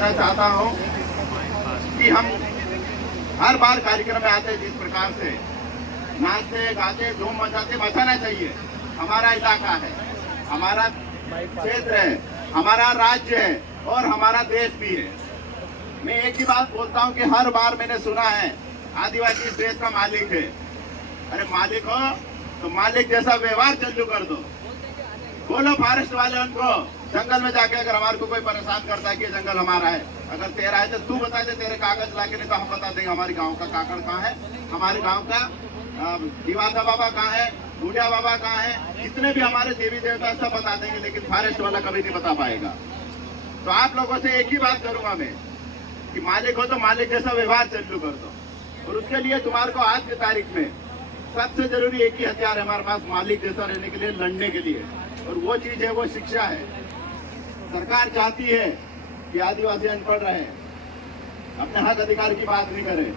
देना चाहता हूँ कि हम हर बार कार्यक्रम में आते जिस प्रकार से नाचते गाते धूम मचाते, मचाना चाहिए। हमारा इलाका है, हमारा क्षेत्र है, हमारा राज्य है और हमारा देश भी है। मैं एक ही बात बोलता हूँ कि हर बार मैंने सुना है आदिवासी इस देश का मालिक है। अरे मालिक हो तो मालिक जैसा व्यवहार चालू कर दो। बोलो फॉरेस्ट वाले उनको, जंगल में जाके अगर हमारे को कोई परेशान करता है कि जंगल हमारा है, अगर तेरा है तो तू बता दे, तेरे कागज लाके, नहीं तो हम बता देंगे हमारे गांव का काकड़ कहाँ है, हमारे गांव का दिवासा बाबा कहाँ है, बूढ़ा बाबा कहाँ है, जितने भी हमारे देवी देवता सब बता देंगे, लेकिन फॉरेस्ट वाला कभी नहीं बता पाएगा। तो आप लोगों से एक ही बात करूंगा मैं कि मालिक हो तो मालिक जैसा व्यवहार चालू कर दो। और उसके लिए तुम्हारे को आज की तारीख में सबसे जरूरी एक ही हथियार है हमारे पास मालिक जैसा रहने के लिए, लड़ने के लिए, और वो चीज है वो शिक्षा है। सरकार चाहती है कि आदिवासी अनपढ़ रहे, अपने हक अधिकार की बात नहीं करे।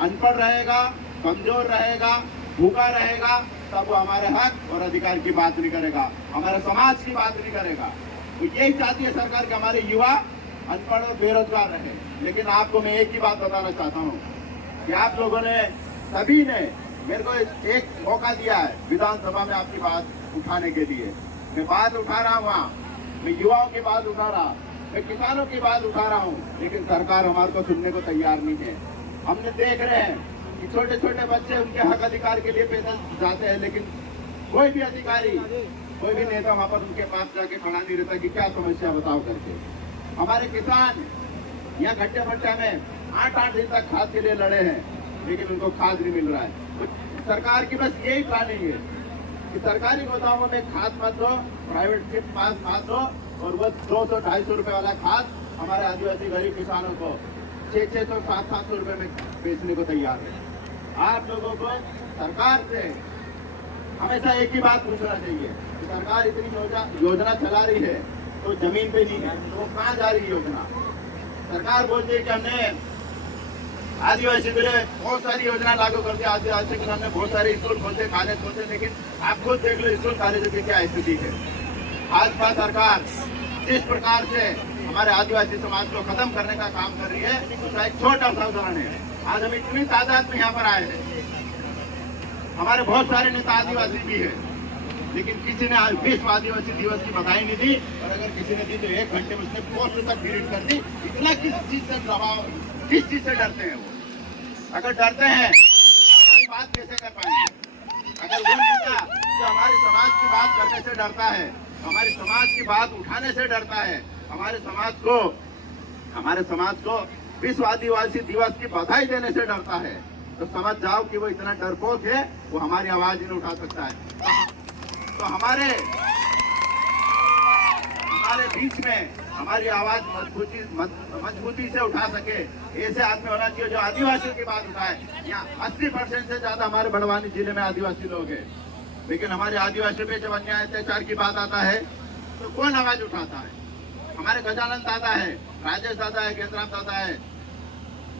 अनपढ़ रहेगा, कमजोर रहेगा, भूखा रहेगा, तब वो हमारे हक और अधिकार की बात नहीं करेगा, हमारे समाज की बात नहीं करेगा। तो यही चाहती है सरकार कि हमारे युवा अनपढ़ और बेरोजगार रहे। लेकिन आपको मैं एक ही बात बताना चाहता हूँ कि आप लोगों ने, सभी ने मेरे को एक मौका दिया है विधानसभा में आपकी बात उठाने के लिए। मैं बात उठा रहा हूँ वहाँ, मैं युवाओं की बात उठा रहा, मैं किसानों की बात उठा रहा हूँ, लेकिन सरकार हमारे को सुनने को तैयार नहीं है। हमने देख रहे हैं कि छोटे छोटे बच्चे उनके हक अधिकार के लिए पैदल जाते हैं, लेकिन कोई भी अधिकारी, कोई भी नेता वहाँ पर उनके पास जाके खड़ा नहीं रहता कि क्या समस्या बताओ करके। हमारे किसान यहाँ गड्ढे भट्टे में 8-8 दिन तक खाद के लिए लड़े हैं, लेकिन उनको खाद नहीं मिल रहा है। तो सरकार की बस यही प्लानिंग है कि सरकारी गोदामों में खाद मत दो, प्राइवेट के पास खाद दो, और वो 200-250 रुपए वाला खाद हमारे आदिवासी गरीब किसानों को 600-700 रुपए में बेचने को तैयार है। आप लोगों को सरकार से हमेशा एक ही बात पूछना चाहिए कि सरकार इतनी योजना चला रही है तो जमीन पे नहीं है, तो वो कहाँ जा रही है योजना? सरकार बोलती है कि हमने आदिवासी के लिए बहुत सारी योजना लागू कर दी, आदिवासी के हमने बहुत सारे स्कूल खोलते, कॉलेज खोलते, लेकिन आप खुद देख लो स्कूल कॉलेज की क्या स्थिति है। भाजपा सरकार जिस प्रकार से हमारे आदिवासी समाज को खत्म करने का काम कर रही है, उसका एक छोटा सा उदाहरण है। आज हम इतनी तादाद में यहाँ पर आए हैं, हमारे बहुत सारे नेता आदिवासी भी है, लेकिन किसी ने आज विश्व आदिवासी दिवस की बधाई नहीं दी, और अगर किसी ने दी तो 1 घंटे में उसने पोस्ट तक डिलीट कर दी। इतना किस चीज से दबाव, किस चीज से डरते हैं वो? अगर डरते हैं तो बात कैसे कर पाएंगे? अगर वो नेता जो हमारे समाज की बात करने से डरता है, हमारे समाज की बात उठाने से डरता है, हमारे समाज को विश्व आदिवासी दिवस की बधाई देने से डरता है, तो समझ जाओ कि वो इतना डरपोक है, वो हमारी आवाज नहीं उठा सकता है। तो हमारे बीच में हमारी आवाज मजबूती से उठा सके ऐसे आदमी होना चाहिए जो आदिवासियों की बात उठाए। यहाँ 80% से ज्यादा हमारे बड़वानी जिले में आदिवासी लोग हैं, लेकिन हमारे आदिवासियों पे जब अन्याय अत्याचार की बात आता है तो कौन आवाज उठाता है? हमारे गजानन दादा है, राजेश दादा है, केंद्राम दादा है,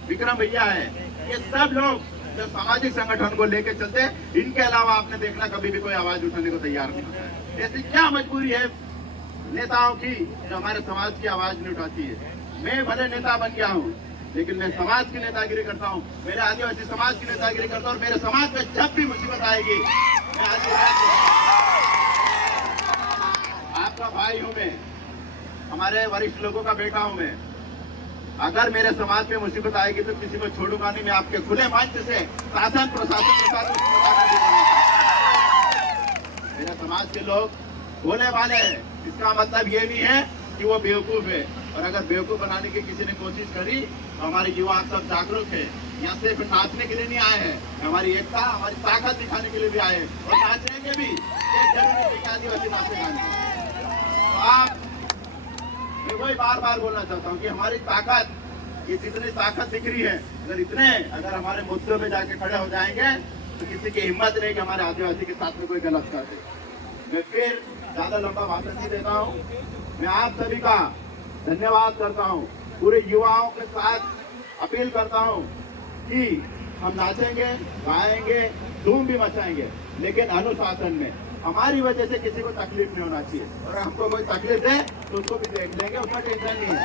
विक्रम भैया है, ये सब लोग जो सामाजिक संगठन को लेके चलते, इनके अलावा आपने देखना कभी भी कोई आवाज उठाने को तैयार नहीं होता है। ऐसी क्या मजबूरी है नेताओं की जो हमारे समाज की आवाज नहीं उठाती है? मैं भले नेता बन गया हूँ, लेकिन मैं समाज की नेतागिरी करता हूँ, मेरे आदिवासी समाज की नेतागिरी करता हूँ, और मेरे समाज में जब भी मुसीबत आएगी मैं आपका भाई हूँ, मैं हमारे वरिष्ठ लोगों का बेटा हूँ। मैं अगर मेरे समाज में मुसीबत आएगी तो किसी को छोड़ूंगा नहीं। मैं आपके खुले मंच से शासन प्रशासन के साथ मेरे समाज के लोग बोले वाले हैं, इसका मतलब ये नहीं है कि वो बेवकूफ है। और अगर बेवकूफ बनाने की किसी ने कोशिश करी तो हमारे युवा सब जागरूक है, यहाँ सिर्फ नाचने के लिए नहीं आए हैं, हमारी एकता हमारी ताकत दिखाने के लिए भी आए हैं, और नाचेंगे भी। आदिवासी नाचेंगे। आप मैं वही बार बार बोलना चाहता हूँ कि हमारी ताकत, ये जितनी ताकत दिख रही है, अगर हमारे मुद्दों में जाके खड़े हो जाएंगे तो किसी की हिम्मत नहीं कि हमारे आदिवासी के साथ में कोई गलत कर दे। मैं फिर ज्यादा लंबा भाषण नहीं देता हूँ। मैं आप सभी का धन्यवाद करता हूँ, पूरे युवाओं के साथ अपील करता हूँ कि हम नाचेंगे, गाएंगे, धूम भी मचाएंगे, लेकिन अनुशासन में। हमारी वजह से किसी को तकलीफ नहीं होना चाहिए, और हमको कोई तकलीफ दे तो उसको भी देख लेंगे, उसका टेंशन नहीं है।